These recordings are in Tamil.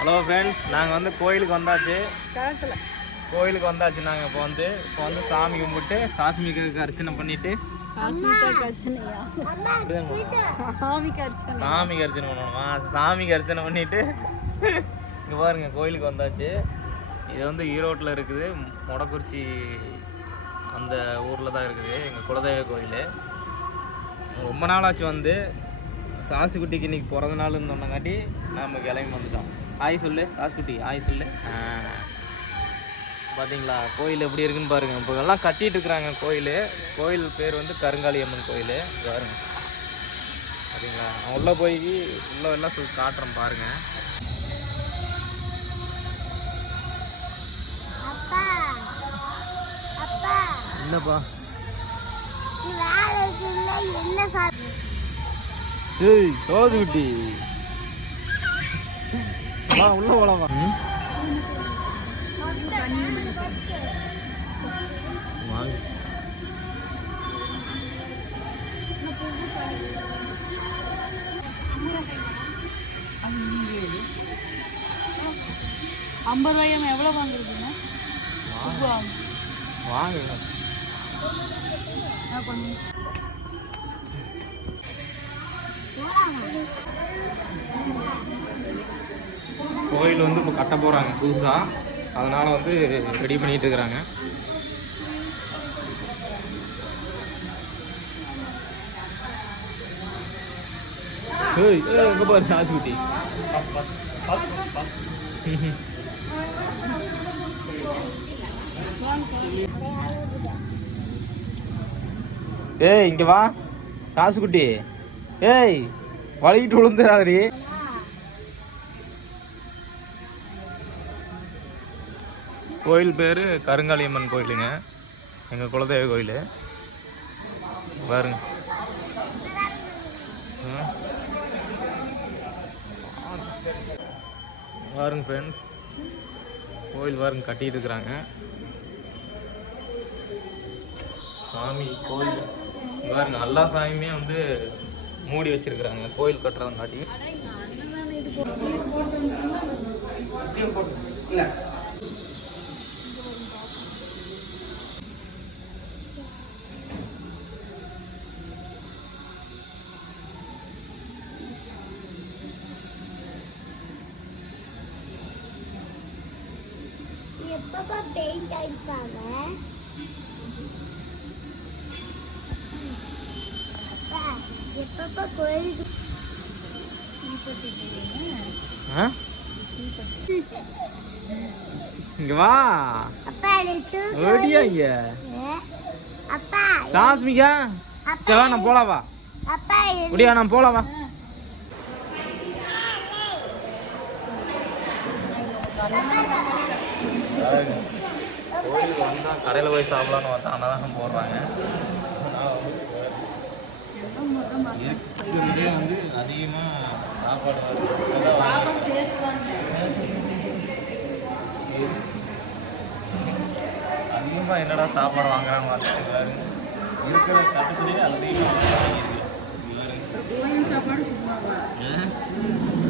ஹலோ ஃப்ரெண்ட்ஸ் நாங்கள் வந்து கோயிலுக்கு வந்தாச்சு. கோயிலுக்கு வந்தாச்சு நாங்கள் இப்போ வந்து. இப்போ வந்து சாமி கும்பிட்டு காஸ்மிக்கு அர்ச்சனை பண்ணிட்டு. சாமிக்கு அர்ச்சனை. பண்ணணுமா சாமிக்கு அர்ச்சனை பண்ணிட்டு இங்கே பாருங்க கோயிலுக்கு வந்தாச்சு. இது வந்து ஈரோட்டில் இருக்குது. மொடக்குறிச்சி அந்த ஊரில் தான் இருக்குது. எங்கள் குலதெய்வ கோயில். ரொம்ப நாளாச்சு வந்து. சாசுக்குட்டிக்கு இன்னைக்கு பிறந்த நாள்னு சொன்னங்காட்டி நம்ம கிளம்பி வந்துட்டோம். ஆய் சொல்லு சாசுக்குட்டி ஆய் சொல்லு. ஆ. பாத்தீங்களா? கோயில் எப்படி இருக்குன்னு பாருங்க. இப்போ எல்லாம் கட்டிட்டு இருக்கிறாங்க கோயில். கோயில் பேர் வந்து கருங்காலி அம்மன் கோயில். பாருங்க. நான் உள்ளே போய் உள்ள எல்லாம் சொல்லி காட்டுறேன் பாருங்க. அப்பா. அப்பா. என்னப்பா? என்ன சாப்பிட்டு ஏய் சோது குட்டி. வா உள்ள போலாமா? வாங்க. ஐம்பது ரூபாயும் எவ்வளோ வாங்குறதுங்க? வாங்க. கொஞ்சம் கோயில் வந்து இப்போ கட்ட போகிறாங்க புதுசாக அதனால் வந்து ரெடி பண்ணிட்டு இருக்கிறாங்க. ஏய் ஏய் எங்கே பாரு சாத்துக்குட்டி ஏய் இங்கே வா. காசுக்குட்டி ஏய் வலிக்கிட்டு விழுந்துடாதடி கோயில் பேர் கருங்காளியம்மன் கோயிலுங்க. எங்கள் குலதெய்வ கோயில். பாருங்க. பாருங்க ஃப்ரெண்ட்ஸ் கோயில் பாருங்க கட்டிட்டு இருக்கிறாங்க. சாமி கோயில். பாருங்க எல்லா சாமியுமே வந்து மூடி வச்சிருக்கிறாங்க. கோயில் கட்டுறதங்காட்டி. எப்பப்பா பெயிண்ட் அடிப்பாங்க? அப்பா எப்பப்பா கோயிலுக்கு ஆ? இங்க வா. அப்பா ஓடியா இங்க? அப்பா சாஸ்மிகா. வா நான் போலாம் வா. அப்பா முடியா நான் போலாம் வா. கோயிலுக்கு வந்தால் கடையில் போய் சாப்பிடலான்னு பார்த்தா அன்னதானம் போடுறாங்க. அதனால வந்து அதிகமாக சாப்பாடு அதிகமாக என்னடா சாப்பாடு வாங்குறாங்க பார்த்துட்டு இருக்கிற தட்டுப்படியே அதிகமாக வாங்கியிருக்கு கோயில் சாப்பாடு சும்மாவா ம்.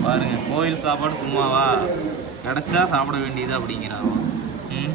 பாருங்க கோயில் சாப்பாடு சும்மாவா கிடைச்சா சாப்பிட வேண்டியது அப்படிங்கிறான் ம்